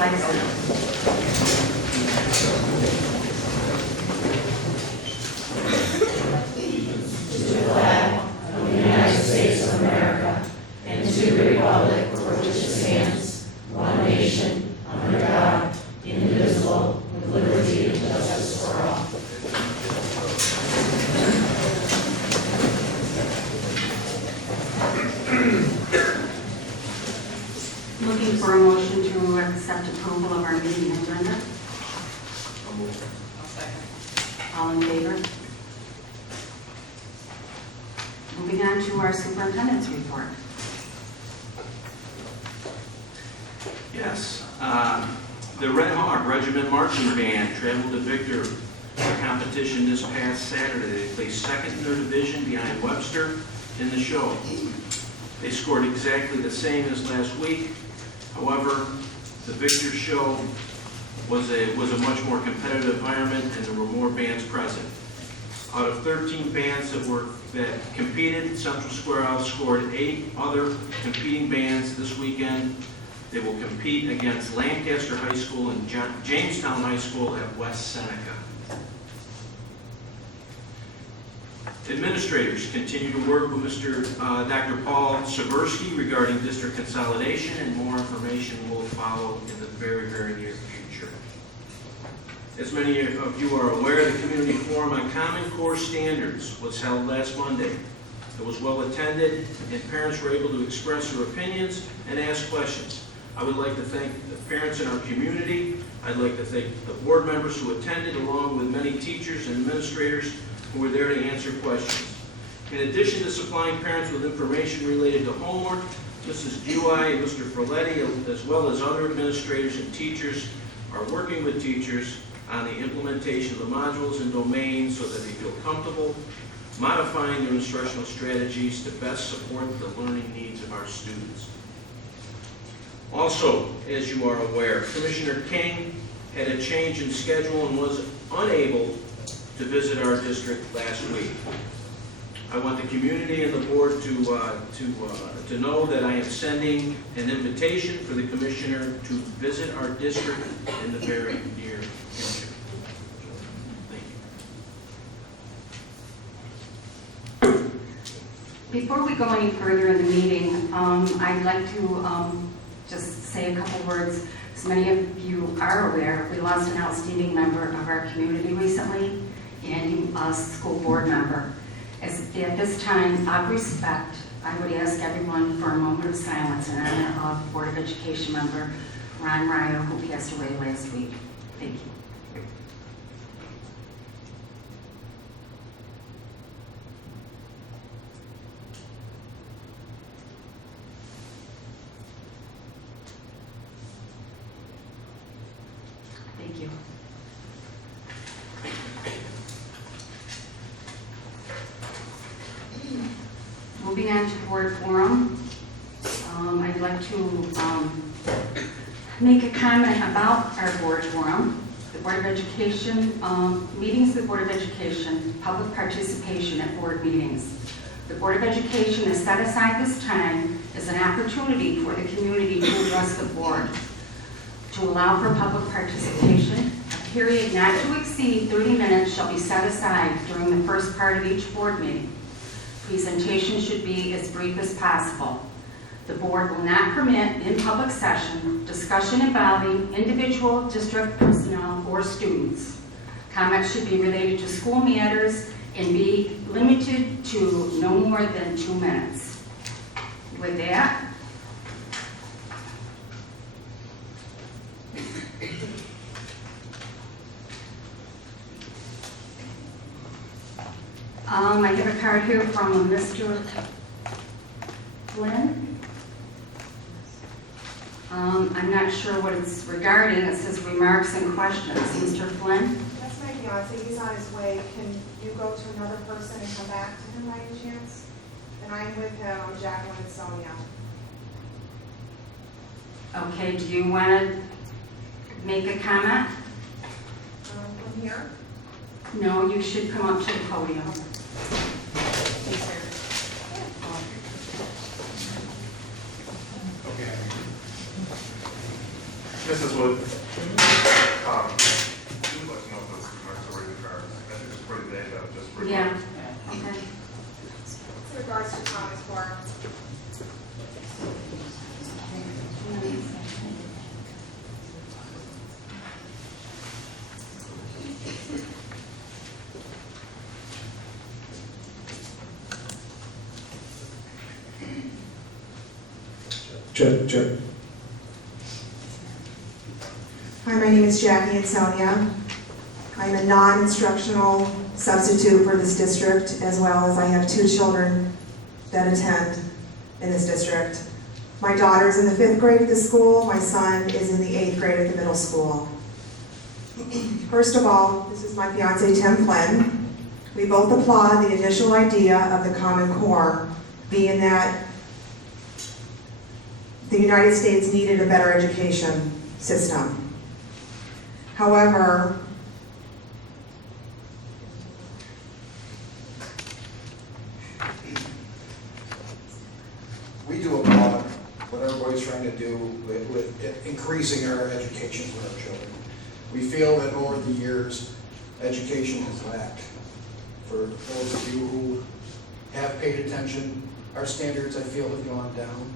flag salute. Looking for a motion to accept approval of our meeting agenda. All in favor? Moving on to our superintendent's report. Yes, the Red Hawk Regiment Marching Band traveled to Victor for competition this past Saturday. They placed second in their division behind Webster in the show. They scored exactly the same as last week. However, the Victor show was a much more competitive environment, and there were more bands present. Out of 13 bands that competed, Central Square outscored 8 other competing bands this weekend. They will compete against Lancaster High School and Jamestown High School at West Seneca. Administrators continue to work with Dr. Paul Seversky regarding district consolidation, and more information will follow in the very, very near future. As many of you are aware, the Community Forum on Common Core Standards was held last Monday. It was well attended, and parents were able to express their opinions and ask questions. I would like to thank the parents in our community. I'd like to thank the board members who attended, along with many teachers and administrators who were there to answer questions. In addition to supplying parents with information related to homework, Mrs. Giui and Mr. Ferletti, as well as other administrators and teachers, are working with teachers on the implementation of the modules and domains so that they feel comfortable modifying their instructional strategies to best support the learning needs of our students. Also, as you are aware, Commissioner King had a change in schedule and was unable to visit our district last week. I want the community and the board to know that I am sending an invitation for the commissioner to visit our district in the very near future. Thank you. Before we go any further in the meeting, I'd like to just say a couple words. As many of you are aware, we lost an outstanding member of our community recently, and a school board member. At this time, out of respect, I would ask everyone for a moment of silence in honor of Board of Education member Ron Ryo, who passed away last week. Thank you. Thank you. Moving on to board forum, I'd like to make a comment about our board forum. The Board of Education, meetings of the Board of Education, public participation at board meetings. The Board of Education has set aside this time as an opportunity for the community to address the board. To allow for public participation, a period not to exceed 30 minutes shall be set aside during the first part of each board meeting. Presentation should be as brief as possible. The board will not permit in public session discussion involving individual district personnel or students. Comments should be related to school matters and be limited to no more than 2 minutes. With that, I have a card here from Mr. Flynn. I'm not sure what it's regarding. It says remarks and questions. Mr. Flynn? That's my fiance. He's on his way. Can you go to another person and come back to him by any chance? And I'm with him. I'm Jacqueline and Sonia. Okay, do you want to make a comment? From here? No, you should come up to the podium. This is what, you'd like to know if those marks are already cars. I think it's pretty data, just for. Yeah, okay. In regards to Thomas Core, Check. Hi, my name is Jackie Ansonia. I'm a non-instructional substitute for this district, as well as I have 2 children that attend in this district. My daughter's in the 5th grade at the school, my son is in the 8th grade at the middle school. First of all, this is my fiance Tim Flynn. We both applaud the initial idea of the Common Core, being that the United States needed a better education system. However, We do applaud what everybody's trying to do with increasing our education for our children. We feel that over the years, education has lacked. For those of you who have paid attention, our standards, I feel, have gone down.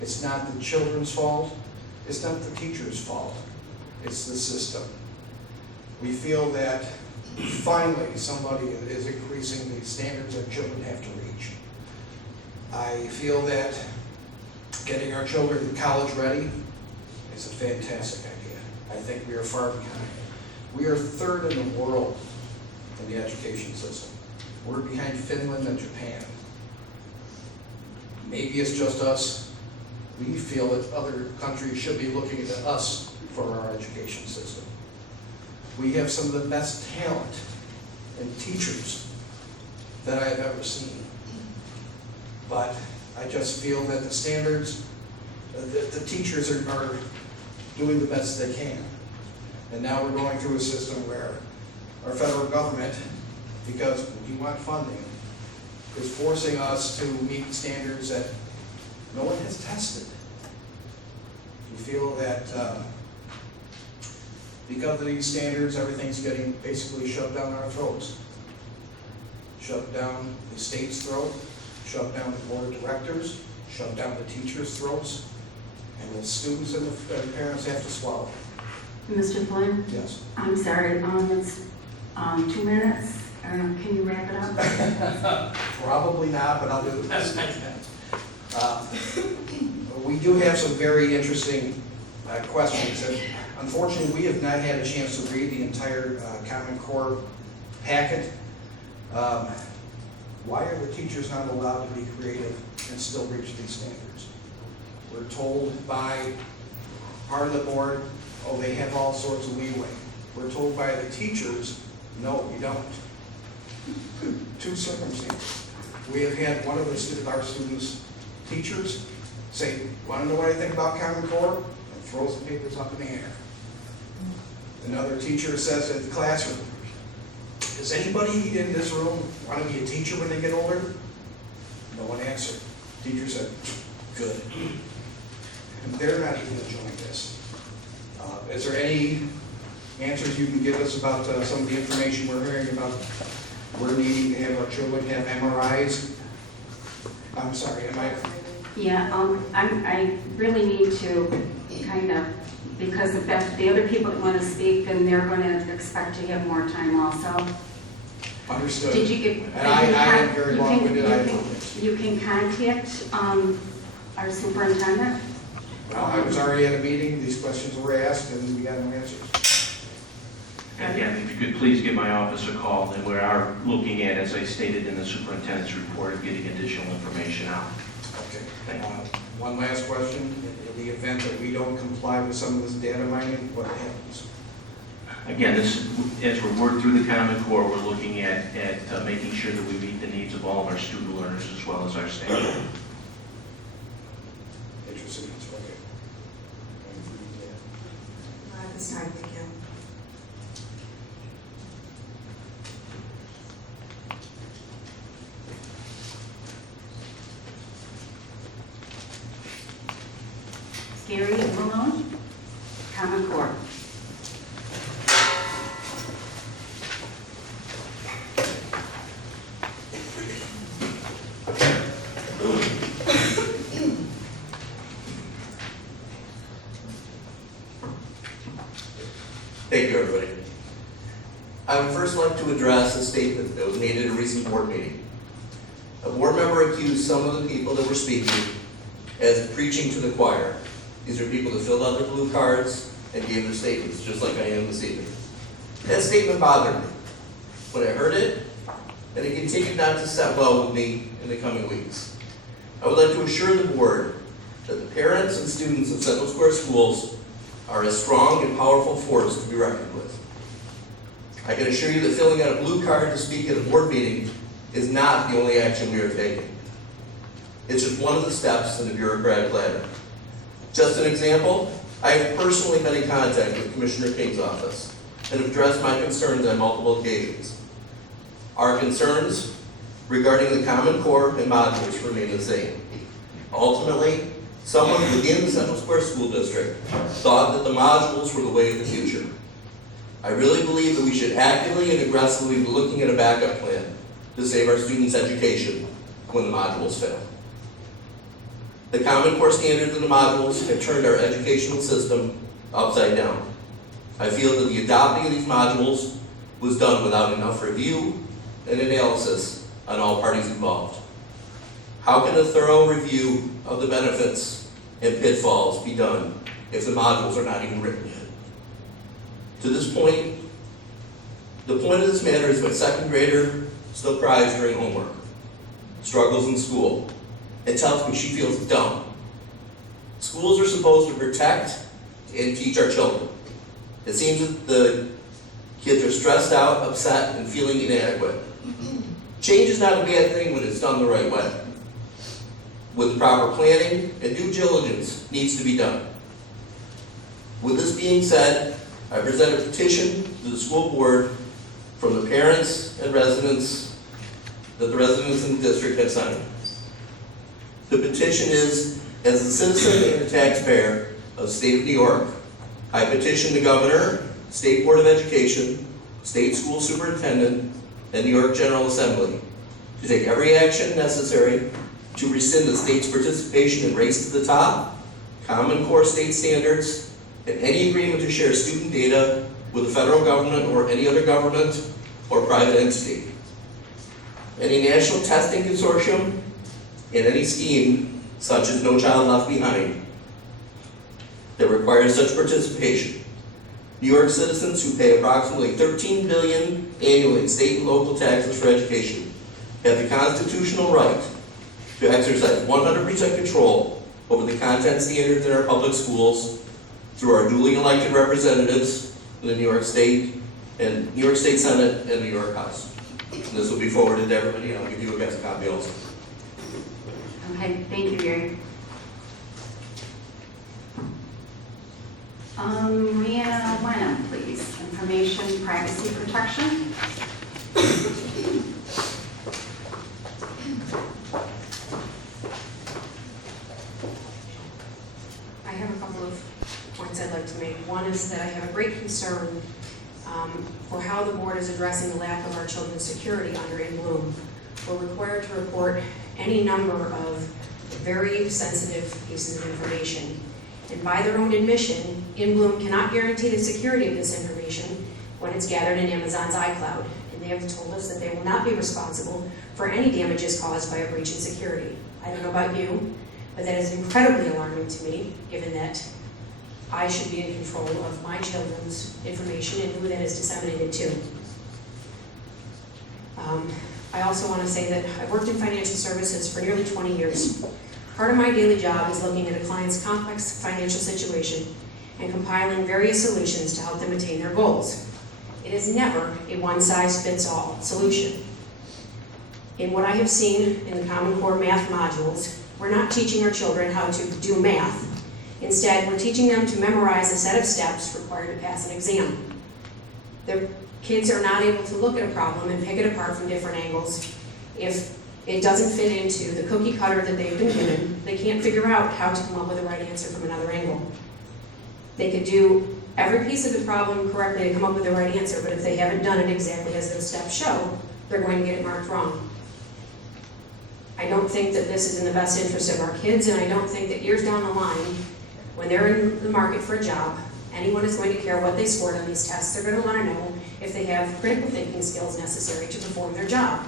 It's not the children's fault. It's not the teacher's fault. It's the system. We feel that finally somebody is increasing the standards that children have to reach. I feel that getting our children college ready is a fantastic idea. I think we are far behind. We are 3rd in the world in the education system. We're behind Finland and Japan. Maybe it's just us. We feel that other countries should be looking at us for our education system. We have some of the best talent and teachers that I have ever seen. But I just feel that the standards, the teachers are doing the best they can. And now we're going through a system where our federal government, because we want funding, is forcing us to meet standards that no one has tested. We feel that because of these standards, everything's getting basically shoved down our throats. Shoved down the state's throat, shoved down the board of directors, shoved down the teachers' throats, and the students and the parents have to swallow. Mr. Flynn, Yes. I'm sorry, it's 2 minutes. Can you wrap it up? Probably not, but I'll do the best I can. We do have some very interesting questions, and unfortunately, we have not had a chance to read the entire Common Core packet. Why are the teachers not allowed to be creative and still reach these standards? We're told by part of the board, oh, they have all sorts of leeway. We're told by the teachers, no, you don't. 2 circumstances. We have had one of our students' teachers say, want to know what I think about Common Core? And throws the papers up in the air. Another teacher says in the classroom, does anybody in this room want to be a teacher when they get older? No one answered. Teacher said, good. And they're not even enjoying this. Is there any answers you can give us about some of the information we're hearing about? We're needing to have our children have MRIs. I'm sorry, am I? Yeah, I really need to kind of, because if the other people that want to speak, then they're going to expect to have more time also. Understood. Did you get? And I am very long-winded, I apologize. You can contact our superintendent. Well, I was already at a meeting, these questions were asked, and we got no answers. Again, if you could please give my office a call, and we are looking at, as I stated in the superintendent's report, of getting additional information out. Okay. Thank you. One last question. In the event that we don't comply with some of this data mining, what happens? Again, this, as we work through the Common Core, we're looking at making sure that we meet the needs of all of our student learners as well as our staff. Interesting, okay. not at this time, thank you. Gary Malone, Thank you, everybody. I would first like to address a statement that was made at a recent board meeting. A board member accused some of the people that were speaking as preaching to the choir. These are people that filled out their blue cards and gave their statements, just like I am this evening. That statement bothered me when I heard it, and it continued not to set well with me in the coming weeks. I would like to assure the board that the parents and students of Central Square Schools are a strong and powerful force to be reckoned with. I can assure you that filling out a blue card to speak at a board meeting is not the only action we are taking. It's just one of the steps in the bureaucratic ladder. Just an example, I have personally been in contact with Commissioner King's office and have addressed my concerns on multiple occasions. Our concerns regarding the Common Core and modules remain the same. Ultimately, someone within the Central Square School District thought that the modules were the way of the future. I really believe that we should actively and aggressively be looking at a backup plan to save our students' education when the modules fail. The Common Core standards and the modules have turned our educational system upside down. I feel that the adopting of these modules was done without enough review and analysis on all parties involved. How can a thorough review of the benefits and pitfalls be done if the modules are not even written yet? To this point, the point of this matter is my second grader still cries during homework, struggles in school, and tells me she feels dumb. Schools are supposed to protect and teach our children. It seems that the kids are stressed out, upset, and feeling inadequate. Change is not a bad thing when it's done the right way. With proper planning and due diligence needs to be done. With this being said, I present a petition to the school board from the parents and residents that the residents in the district have signed. The petition is, as a citizen and a taxpayer of the state of New York, I petition the governor, State Board of Education, State School Superintendent, and New York General Assembly to take every action necessary to rescind the state's participation in Race to the Top, Common Core state standards, and any agreement to share student data with the federal government or any other government or private entity. Any national testing consortium and any scheme, such as No Child Left Behind, that requires such participation. New York citizens who pay approximately $13 billion annually in state and local taxes for education have the constitutional right to exercise 100% control over the content standards in our public schools through our duly elected representatives in the New York State and New York State Senate and New York House. And this will be forwarded to everybody, and I'll give you a copy also. Okay, thank you, Gary. Leanna Wenham, please. Information privacy protection. I have a couple of points I'd like to make. One is that I have a great concern for how the board is addressing the lack of our children's security under In Bloom. We're required to report any number of very sensitive pieces of information. And by their own admission, In Bloom cannot guarantee the security of this information when it's gathered in Amazon's iCloud. And they have told us that they will not be responsible for any damages caused by a breach in security. I don't know about you, but that is incredibly alarming to me, given that I should be in control of my children's information and who that is disseminated to. I also want to say that I've worked in financial services for nearly 20 years. Part of my daily job is looking at a client's complex financial situation and compiling various solutions to help them attain their goals. It is never a one-size-fits-all solution. In what I have seen in the Common Core math modules, we're not teaching our children how to do math. Instead, we're teaching them to memorize a set of steps required to pass an exam. The kids are not able to look at a problem and pick it apart from different angles. If it doesn't fit into the cookie cutter that they've been given, they can't figure out how to come up with the right answer from another angle. They could do every piece of the problem correctly to come up with the right answer, but if they haven't done it exactly as those steps show, they're going to get it marked wrong. I don't think that this is in the best interest of our kids, and I don't think that years down the line, when they're in the market for a job anyone is going to care what they scored on these tests. They're going to want to know if they have critical thinking skills necessary to perform their job.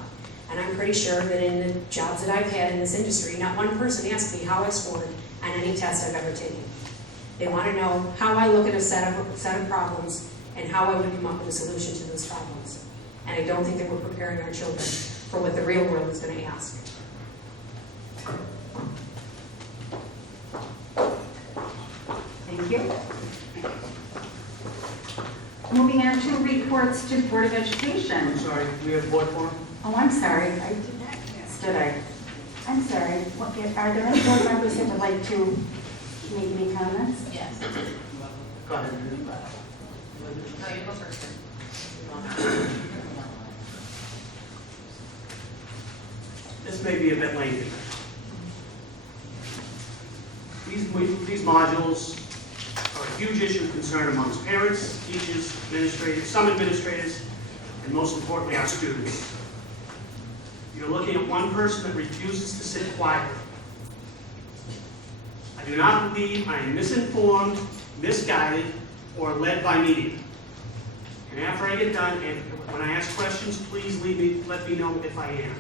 And I'm pretty sure that in the jobs that I've had in this industry, not one person asked me how I scored on any test I've ever taken. They want to know how I look at a set of problems and how I would come up with a solution to those problems. And I don't think that we're preparing our children for what the real world is going to ask. Thank you. Moving on to reports to the Board of Education. Sorry, we have board forum? Oh, I'm sorry, I did not, did I? I'm sorry, are there any board members that would like to make any comments? Yes. Go ahead. No, you go first. This may be a bit lengthy. These modules are a huge issue of concern amongst parents, teachers, administrators, some administrators, and most importantly, our students. You're looking at one person that refuses to sit quietly. I do not believe I am misinformed, misguided, or led by media. And after I get done, and when I ask questions, please let me know if I am.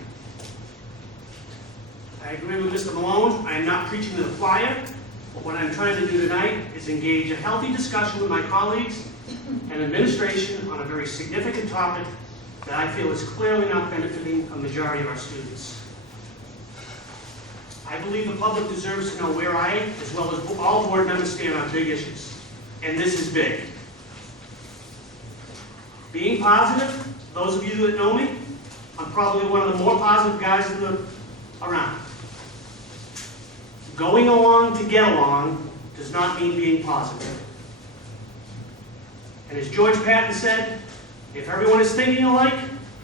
I agree with Mr. Malone. I am not preaching to the choir, but what I'm trying to do tonight is engage a healthy discussion with my colleagues and administration on a very significant topic that I feel is clearly not benefiting a majority of our students. I believe the public deserves to know where I, as well as all board members, stand on big issues. And this is big. Being positive, those of you that know me, I'm probably one of the more positive guys around. Going along to get along does not mean being positive. And as George Patton said, if everyone is thinking alike,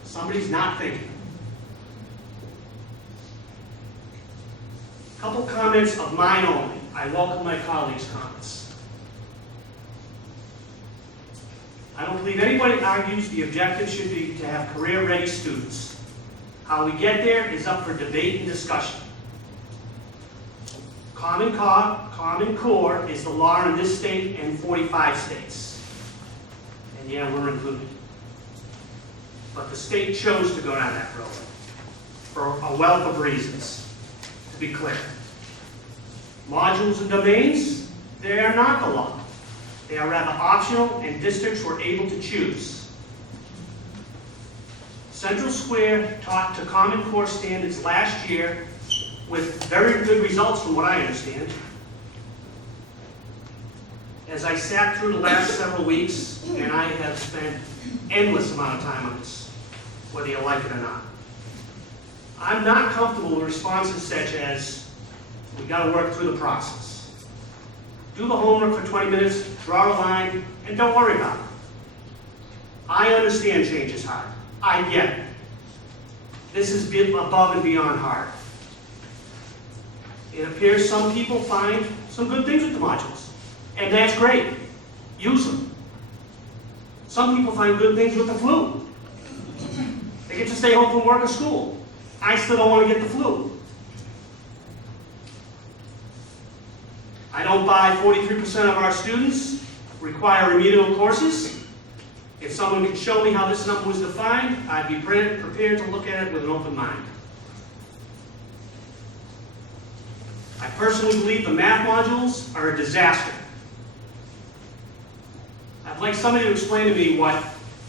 somebody's not thinking. A couple comments of mine only. I welcome my colleagues' comments. I don't believe anybody argues the objective should be to have career-ready students. How we get there is up for debate and discussion. Common Core is the law in this state and 45 states. And yeah, we're included. But the state chose to go down that road for a wealth of reasons, to be clear. Modules and domains, they are not the law. They are rather optional, and districts were able to choose. Central Square taught to Common Core standards last year with very good results from what I understand. As I sat through the last several weeks, and I have spent endless amount of time on this, whether you like it or not. I'm not comfortable with responses such as, we got to work through the process. Do the homework for 20 minutes, draw a line, and don't worry about it. I understand change is hard. I get it. This is above and beyond hard. It appears some people find some good things with the modules, and that's great. Use them. Some people find good things with the flu. They get to stay home from work or school. I still don't want to get the flu. I don't buy 43% of our students require remedial courses. If someone could show me how this number was defined, I'd be prepared to look at it with an open mind. I personally believe the math modules are a disaster. I'd like somebody to explain to me what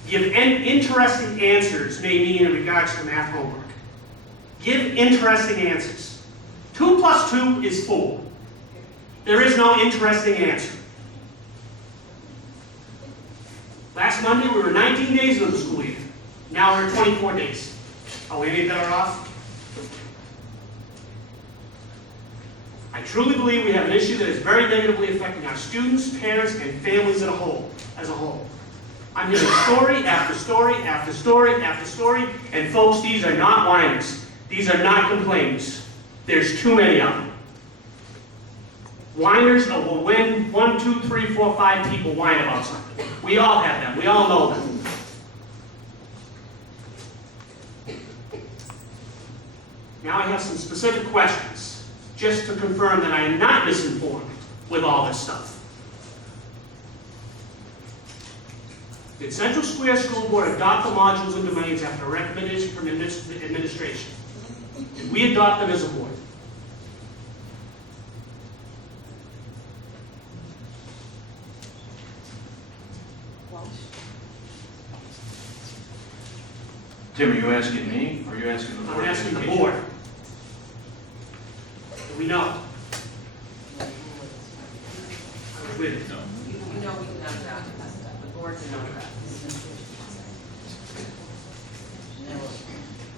give interesting answers may mean in regards to math homework. Give interesting answers. 2 plus 2 is 4. There is no interesting answer. Last Monday, we were 19 days into the school year. Now we're 24 days. Are we any better off? I truly believe we have an issue that is very negatively affecting our students, parents, and families as a whole. I'm hearing story after story after story after story, and folks, these are not whiners. These are not complaints. There's too many of them. Whiners will win 1, 2, 3, 4, 5 people whine about something. We all have them. We all know them. Now I have some specific questions, just to confirm that I am not misinformed with all this stuff. Did Central Square School Board adopt the modules and domains after a recommendation from administration? Did we adopt them as a board? Tim, are you asking me, or are you asking the board? I'm of asking the Education? board. Do we know? I was with it. You know we did not adopt it. The board did not adopt it.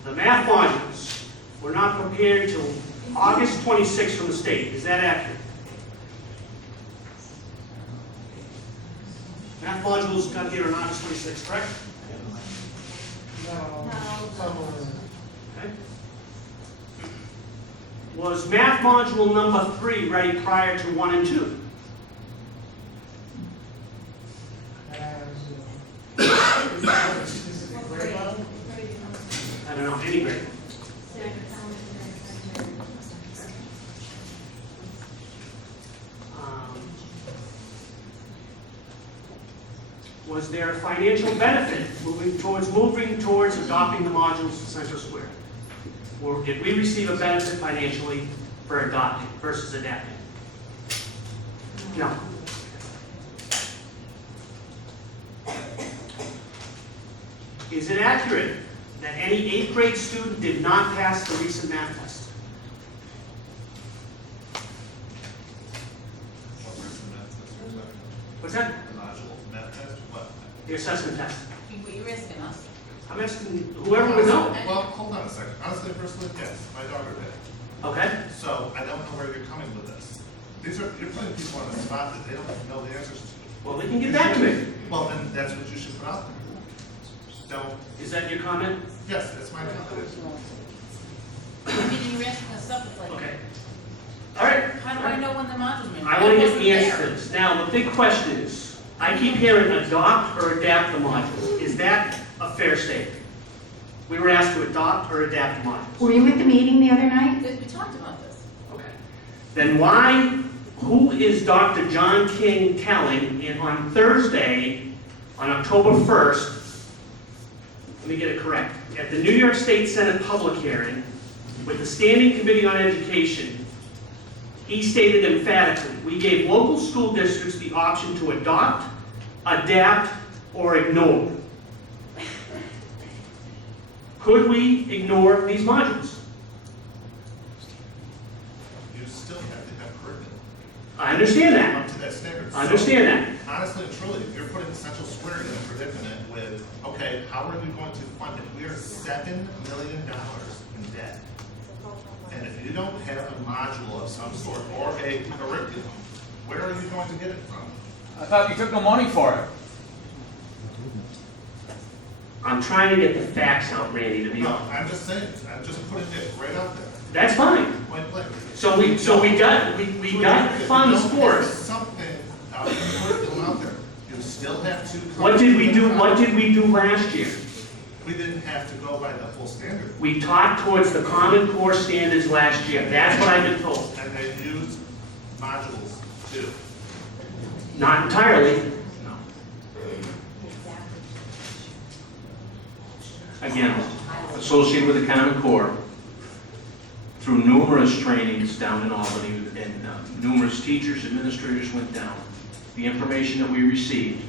The math modules were not prepared till August 26th from the state. Is that accurate? Math modules got here on August 26th, correct? Okay. Was math module number 3 ready prior to 1 and 2? I don't know, any grade. Was there a financial benefit moving towards adopting the modules in Central Square? Or did we receive a benefit financially for adopting versus adapting? No. Is it accurate that any 8th grade student did not pass the recent math test? What recent math test are you talking What's that? about? The module math test, what? The assessment test. You're asking us. I'm asking whoever would know. Well, hold on a second. Honestly, personally, yes, my daughter did. Okay? So I don't know where you're coming with this. You're putting people on the spot that they don't know the answers to. Well, they can get back to me. Well, then that's what you should put out there. Don't, Is that your comment? yes, that's my comment. You're asking us stuff, it's like, Okay. All right. how do I know when the module's made? I want to get the answer to this. Now, the big question is, I keep hearing adopt or adapt the modules. Is that a fair statement? We were asked to adopt or adapt the modules. Were you at the meeting the other night? We talked about this. Okay. Then who is Dr. John King telling on Thursday, on October 1st, let me get it correct, at the New York State Senate public hearing with the Standing Committee on Education, he stated emphatically, we gave local school districts the option to adopt, adapt, or ignore. Could we ignore these modules? You still have to have curriculum I understand that. up to that standard. I understand that. Honestly and truly, if you're putting Central Square in a predicament with, okay, how are we going to fund it? We are $7 million in debt. And if you don't have a module of some sort or a curriculum, where are you going to get it from? I thought you took no money for it. I'm trying to get the facts out, Randy, to be No, honest. I'm just saying, I'm just putting it right out there, That's fine. point blank. So we got funds If you for don't have it. something out there, curriculum out there, you still have to. What did we do last year? We didn't have to go by the full standard, We taught towards the Common Core standards last year. That's what I've been told. and they used modules too. Not entirely. No. Again, associated with the Common Core, through numerous trainings down in Albany, and numerous teachers, administrators went down. The information that we received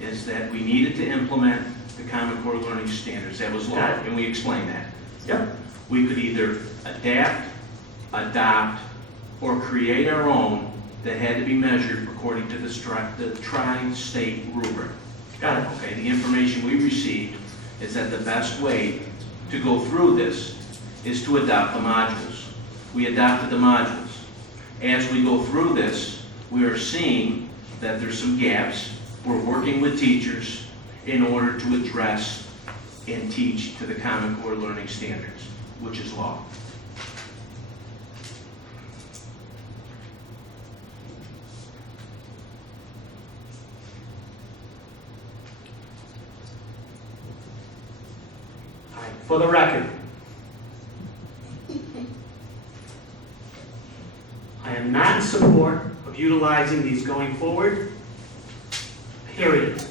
is that we needed to implement the Common Core learning standards. That was law, Got it. and we explained that. Yep. We could either adapt, adopt, or create our own that had to be measured according to the tri-state rubric. Got it. Okay, the information we received is that the best way to go through this is to adopt the modules. We adopted the modules. As we go through this, we are seeing that there's some gaps. We're working with teachers in order to address and teach to the Common Core learning standards, which is law. All right, for the record, I am not in support of utilizing these going forward, period.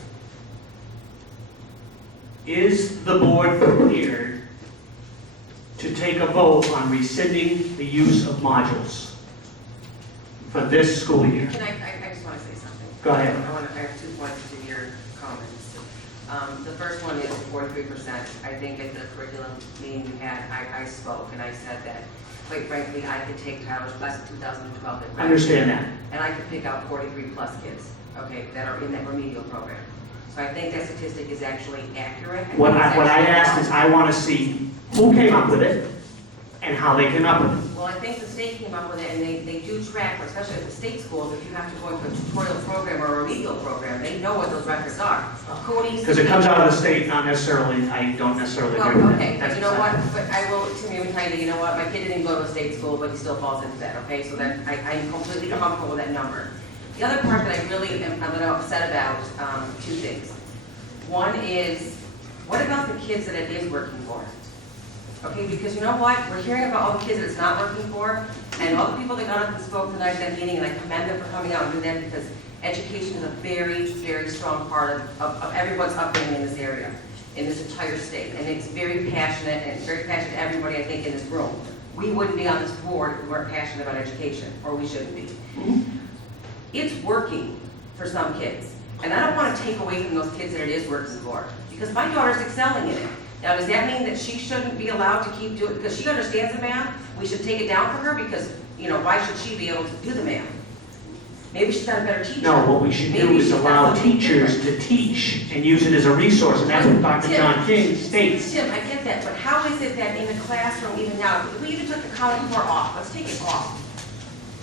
Is the board prepared to take a vote on rescinding the use of modules for this school year? Can I just want to say something. Go ahead. I have 2 points to your comments. The first one is 43%. I think at the curriculum meeting we had, I spoke and I said that, quite frankly, I could take Tyler's class of 2012. I understand that. And I could pick out 43 plus kids, okay, that are in that remedial program. So I think that statistic is actually accurate. What I asked is, I want to see who came up with it and how they came up with it. Well, I think the state came up with it, and they do track, especially at the state schools, if you have to go into a tutorial program or a remedial program, they know what those records are. Cody's. Because it comes out of the state, not necessarily, I don't necessarily agree with Well, that. okay, but That's you know what, beside- but I will, Timmy, we tell you, you know what, my kid didn't go to a state school, but he still falls into that, okay? So that, I'm completely comfortable with that number. The other part that I really am, I'm gonna upset about, 2 things. One is, what about the kids that it is working for? Okay, because you know what, we're hearing about all the kids that it's not working for, and all the people that got up and spoke tonight at that meeting, and I commend them for coming out and doing that, because education is a very, very strong part of everyone's upbringing in this area, in this entire state, and it's very passionate, and it's very passionate to everybody, I think, in this room. We wouldn't be on this board if we weren't passionate about education, or we shouldn't be. It's working for some kids, and I don't want to take away from those kids that it is working for, because my daughter's excelling in it. Now, does that mean that she shouldn't be allowed to keep doing, because she understands the math, we should take it down for her, because, you know, why should she be able to do the math? Maybe she's not a better teacher. No, what we should do Maybe is she's got allow something teachers different. to teach and use it as a resource, and that's what Dr. John King states. Tim, I get that, but how is it that in the classroom, even now, if we even took the Common Core off, let's take it off,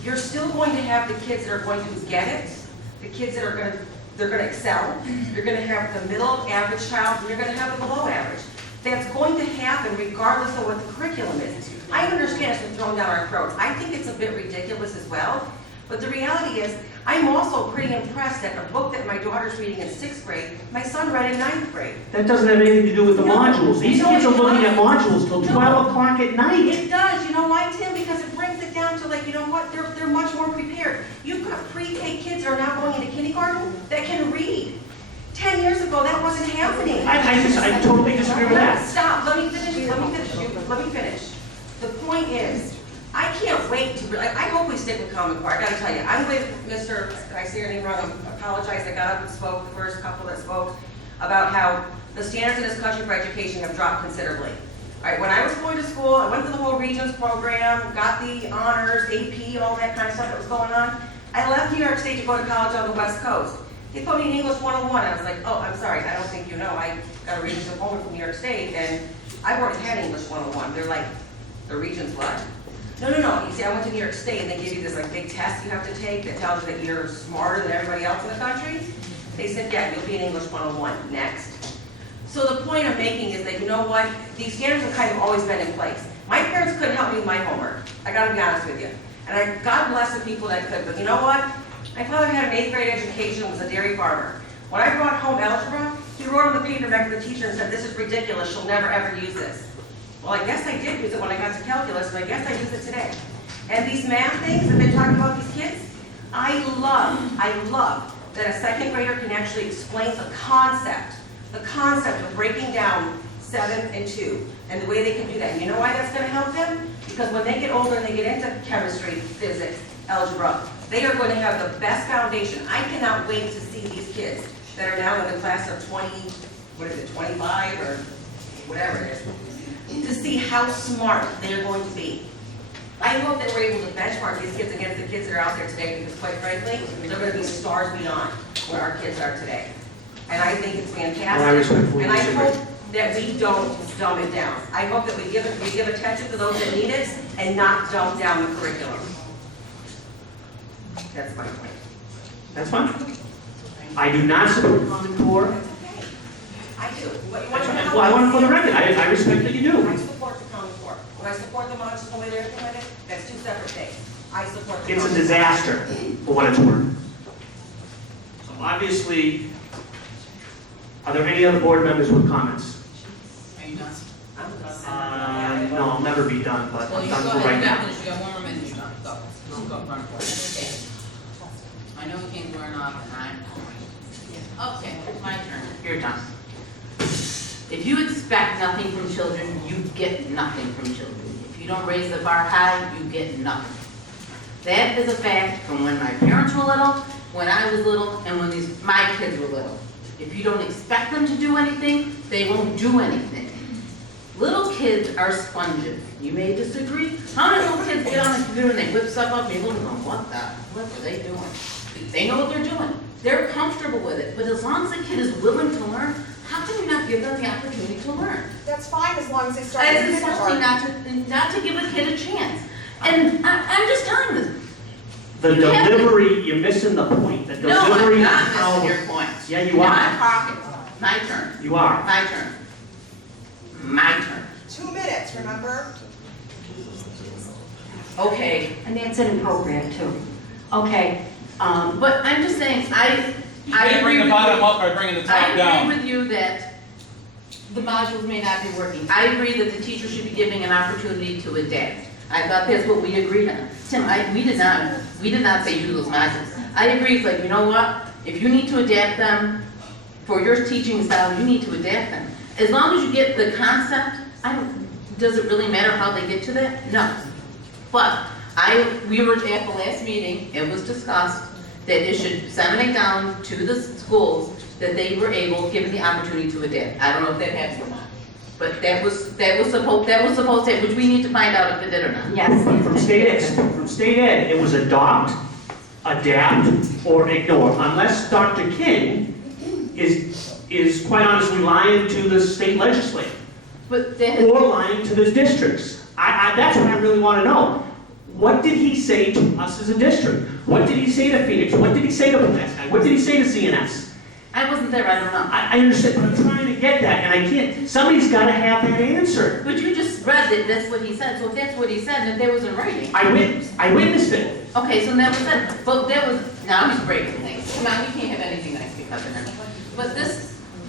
you're still going to have the kids that are going to get it, the kids that are going to, they're going to excel, you're going to have the middle average child, and you're going to have the below average. That's going to happen regardless of what the curriculum is. I understand it's been thrown down our throats. I think it's a bit ridiculous as well, but the reality is, I'm also pretty impressed that a book that my daughter's reading in 6th grade, my son read in 9th grade. That doesn't have anything to do with the No. modules. These No, kids are it looking at does. modules till No. 12 o'clock at night. It does, you know why, Tim? Because it brings it down to like, you know what, they're much more prepared. You've got pre-K kids that are now going into kindergarten that can read. 10 years ago, that wasn't happening. I totally disagree with that. Stop, let me finish. The point is, I can't wait to, I hope we stick with Common Core, I gotta tell you. I'm with Mr., did I say your name wrong? I apologize, I got up and spoke, the first couple that spoke, about how the standards in this country for education have dropped considerably. All right, when I was going to school, I went through the whole Regents program, got the honors, AP, all that kind of stuff that was going on. I left New York State to go to college on the West Coast. They put me in English 101. I was like, oh, I'm sorry, I don't think you know. I got a Regents diploma from New York State, and I've already had English 101. They're like, the Regents what? No. You see, I went to New York State, and they give you this like big test you have to take that tells you that you're smarter than everybody else in the country. They said, yeah, you'll be in English 101 next. So the point I'm making is that, you know what? These standards have kind of always been in place. My parents couldn't help me with my homework. I gotta be honest with you. And God bless the people that could, but you know what? My father had an 8th grade education, was a dairy farmer. When I brought home algebra, he wrote on the paper back to the teacher and said, this is ridiculous, she'll never ever use this. Well, I guess I did use it when I got to calculus, and I guess I use it today. And these math things that they're talking about these kids, I love that a 2nd grader can actually explain the concept of breaking down 7 and 2, and the way they can do that. And you know why that's gonna help them? Because when they get older and they get into chemistry, physics, algebra, they are going to have the best foundation. I cannot wait to see these kids that are now in the class of 25 or whatever it is, to see how smart they're going to be. I hope that we're able to benchmark these kids against the kids that are out there today, because quite frankly, they're going to be stars beyond where our kids are today. And I think it's fantastic. Well, I respectfully And I disagree. hope that we don't dumb it down. I hope that we give attention to those that need it and not dumb down the curriculum. That's my point. That's fine. I do not support Common Core. That's okay. I do. What you want to know? Well, I want to put the record, I respect that you I do. support the Common Core. When I support the modules the way they're implemented, that's 2 separate things. I support the It's a Common Core. disaster, for what it's worth. So obviously, are there any other board members with comments? I'm done. No, I'll never be done, but Well, I'm you done go for ahead, right you got now. this, you got 1 more minute, you're done, go, just go, run for it, okay. I know we can't burn off, and okay, my turn. You're done. If you expect nothing from children, you get nothing from children. If you don't raise the bar high, you get nothing. That is a fact from when my parents were little, when I was little, and when my kids were little. If you don't expect them to do anything, they won't do anything. Little kids are sponges. You may disagree. How many little kids get on the computer and they whip stuff up and you look and go, what are they doing? They know what they're doing. They're comfortable with it. But as long as the kid is willing to learn, how can you not give them the opportunity to learn? That's fine as long as they start in It's especially kindergarten. not to give a kid a chance. And I'm just telling you. The You have to- delivery, you're missing the point. The No, I'm delivery not is how. missing your point. Yeah, you Now are. I'm talking. My turn. You are. My turn. My turn. 2 minutes, remember? Okay, And that's inappropriate too. Okay, but I'm just saying, I You can't agree bring the with bottom you. up by bringing the top I agree down. with you that the modules may not be working. I agree that the teacher should be giving an opportunity to adapt. I thought that's what we agreed on. Tim, we did not say do those modules. I agree, it's like, you know what? If you need to adapt them for your teaching style, you need to adapt them. As long as you get the concept, does it really matter how they get to that? No. But we were at the last meeting, it was discussed that it should disseminate down to the schools that they were able, given the opportunity to adapt. I don't know if that happened or not. But that was supposed to, which we need to find out if it did or not. yes. From state ed, it was adopt, adapt, or ignore, unless Dr. King is quite honestly lying to the state legislature But that, or lying to the districts. That's what I really want to know. What did he say to us as a district? What did he say to Phoenix? What did he say to Pulaski? What did he say to CNS? I wasn't there, I don't know. I understand, but I'm trying to get that, and I can't. Somebody's got to have that answer. But you just read that that's what he said, so if that's what he said, then that was in writing. I witnessed it. Okay, so that was it. But that was, now he's breaking things. Now we can't have anything nice because of him.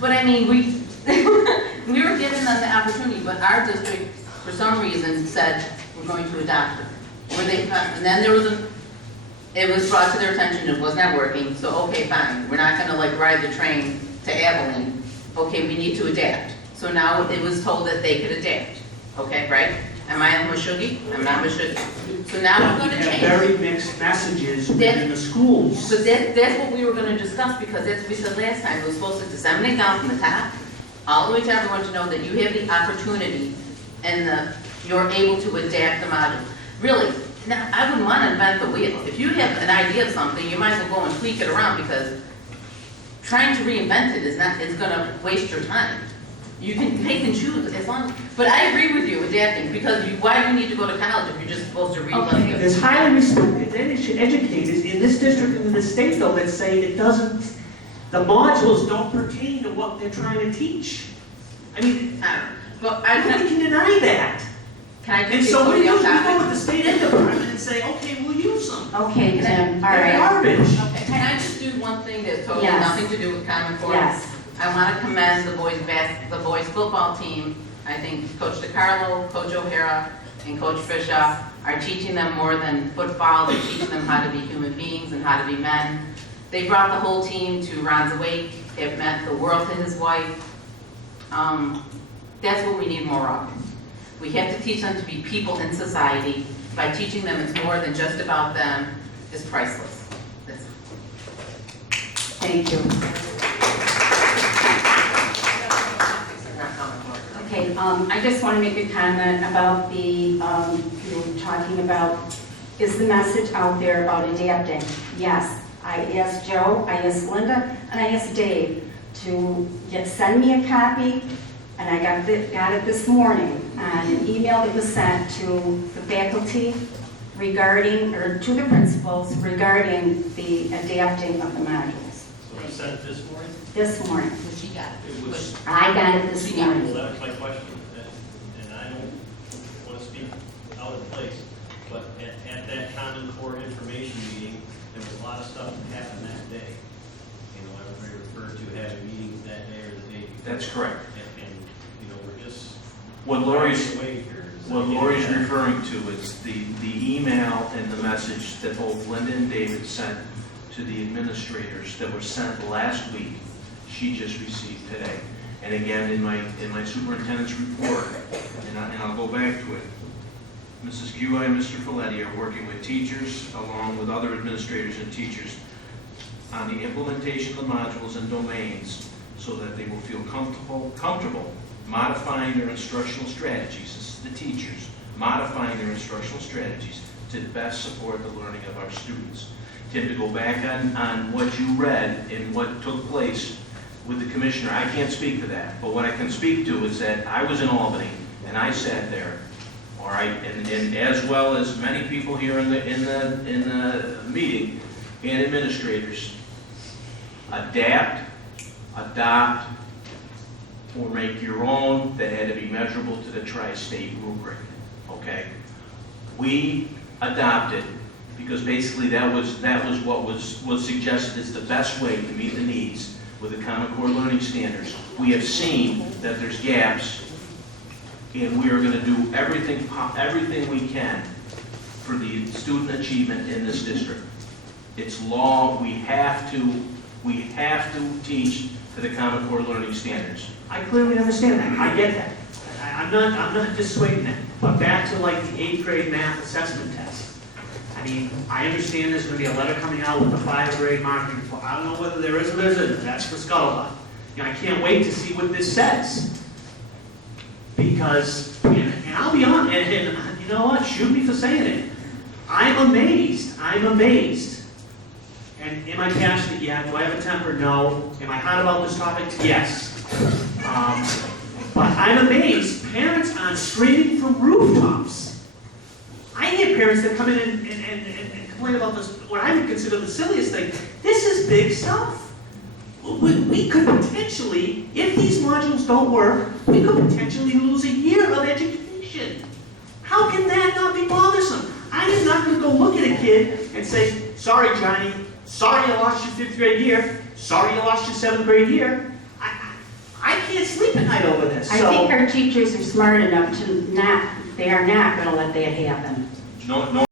But I mean, we were giving them the opportunity, but our district, for some reason, said we're going to adopt it. And then it was brought to their attention it was not working, so okay, fine. We're not gonna like ride the train to Abilene. Okay, we need to adapt. So now it was told that they could adapt. Okay, right? Am I a Meshuggah? I'm not Meshuggah. So now we're You gonna have change. very mixed messages within the schools. But that's what we were gonna discuss, because that's what we said last time, it was supposed to disseminate down from the top, all the way to everyone to know that you have the opportunity and you're able to adapt the module. Really, now, I wouldn't wanna invent the wheel. If you have an idea of something, you might as well go and tweak it around, because trying to reinvent it is gonna waste your time. You can pick and choose as long, but I agree with you, adapting, because why do you need to go to college if you're just supposed to read like a There's highly respected educators in this district and in this state, though, that say the modules don't pertain to what they're trying to teach. I mean, But nobody can deny that. Can I And just so we get go totally off with topic? the state ed department and say, okay, we'll use them. Okay, Tim, all They're right. garbage. Okay, can I just do one thing that's totally Yes. nothing to do with Common Core? Yes. I want to commend the boys football team. I think Coach DiCarlo, Coach O'Hara, and Coach Fisher are teaching them more than football. They're teaching them how to be human beings and how to be men. They brought the whole team to Ron's Wake. It meant the world to his wife. That's what we need more of. We have to teach them to be people in society. By teaching them it's more than just about them is priceless. That's it. Thank you. Not Common Core. Okay, I just want to make a comment about you were talking about, is the message out there about adapting? Yes, I asked Joe, I asked Linda, and I asked Dave to send me a copy, and I got it this morning on an email that was sent to the faculty regarding, or to the principals regarding the adapting of the modules. So I sent this morning? This morning. She got it. It was, I got it this She got it. morning. well, that was my question, and I don't want to speak out of place, but at that Common Core information meeting, there was a lot of stuff that happened that day. You know, everybody referred to having meetings that day or the day before. That's correct. And, you know, we're just What Lori's away here. Is What that Lori's getting that? referring to is the email and the message that both Linda and David sent to the administrators that were sent last week, she just received today. And again, in my superintendent's report, and I'll go back to it, Mrs. Gua and Mr. Folletti are working with teachers, along with other administrators and teachers, on the implementation of the modules and domains so that they will feel comfortable modifying their instructional strategies. This is the teachers, modifying their instructional strategies to best support the learning of our students. Tim, to go back on what you read and what took place with the commissioner, I can't speak to that, but what I can speak to is that I was in Albany and I sat there, all right, and as well as many people here in the meeting and administrators, adapt, adopt, or make your own that had to be measurable to the tri-state rubric, okay? We adopted because basically that was what was suggested as the best way to meet the needs with the Common Core learning standards. We have seen that there's gaps, and we are going to do everything we can for the student achievement in this district. It's law. We have to teach to the Common Core learning standards. I clearly understand that, I get that. I'm not dissuading that, but back to like the 8th grade math assessment test. I mean, I understand there's gonna be a letter coming out with the 5th grade marking report. I don't know whether there is or there isn't, that's the scuttlebutt. You know, I can't wait to see what this says. Because, and I'll be honest, and you know what, shoot me for saying it. I'm amazed. And am I passionate? Yeah. Do I have a temper? No. Am I hot about this topic? Yes. But I'm amazed. Parents aren't screaming from rooftops. I hear parents that come in and complain about this, what I would consider the silliest thing. This is big stuff. We could potentially, if these modules don't work, we could potentially lose a year of education. How can that not be bothersome? I am not going to go look at a kid and say, sorry, Johnny, sorry you lost your 5th grade year, sorry you lost your 7th grade year. I can't sleep at night over this. I think our teachers are smart enough to they are not going to let that happen. Nor